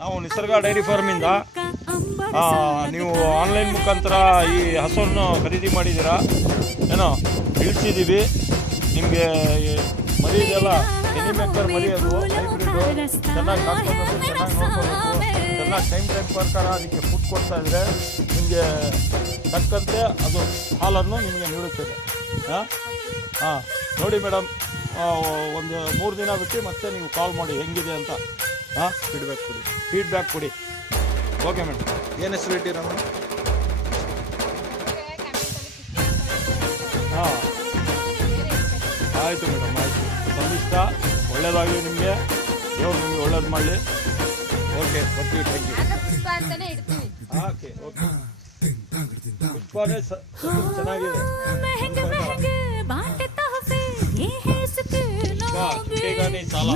ನಾವು ನಿಸರ್ಗ ಡೈರಿ ಫಾರ್ಮಿಂದ ನೀವು ಆನ್ಲೈನ್ ಮುಖಾಂತರ ಈ ಹಸುವನ್ನು ಖರೀದಿ ಮಾಡಿದ್ದೀರಾ ಏನೋ ಇಳಿಸಿದ್ದೀವಿ ನಿಮಗೆ. ಮರಿ ಇದೆಲ್ಲ ಎನಿಮೆಕ್ಕರ್ ಮರಿ, ಅದು ಹೈಬ್ರಿಡ್ಡು, ಚೆನ್ನಾಗಿ ಹಾಕ್ಕೊಬೇಕು, ಚೆನ್ನಾಗಿ ನೋಡ್ಕೋಬೇಕು, ಚೆನ್ನಾಗಿ ಟೈಮ್ ಪ್ರಕಾರ ಅದಕ್ಕೆ ಫುಡ್ ಕೊಡ್ತಾ ಇದ್ದರೆ ನಿಮಗೆ ತಕ್ಕಂತೆ ಅದು ಹಾಲನ್ನು ನಿಮಗೆ ನೀಡುತ್ತದೆ. ಹಾಂ ನೋಡಿ ಮೇಡಮ್, ಒಂದು 3 ದಿನ ಬಿಟ್ಟು ಮತ್ತೆ ನೀವು ಕಾಲ್ ಮಾಡಿ ಹೆಂಗಿದೆ ಅಂತ. ಫೀಡ್ಬ್ಯಾಕ್ ಕೊಡಿ. Okay madam. ಏನು ಹೆಸರು ಇಟ್ಟಿರ ಮೇಡಮ್? ಹಾಂ ಆಯಿತು ಮೇಡಮ್, ಆಯಿತು. ಸಂದಿಷ್ಟ ಒಳ್ಳೆಯದಾಗಲಿ ನಿಮಗೆ, ದೇವ್ರು ನಿಮಗೆ ಒಳ್ಳೇದು ಮಾಡಲಿ. ಓಕೆ, ಬರ್ತೀವಿ. Thank you. Okay okay. ಪುಷ್ಪನೇ ಚೆನ್ನಾಗಿದೆ. ಸಾಲ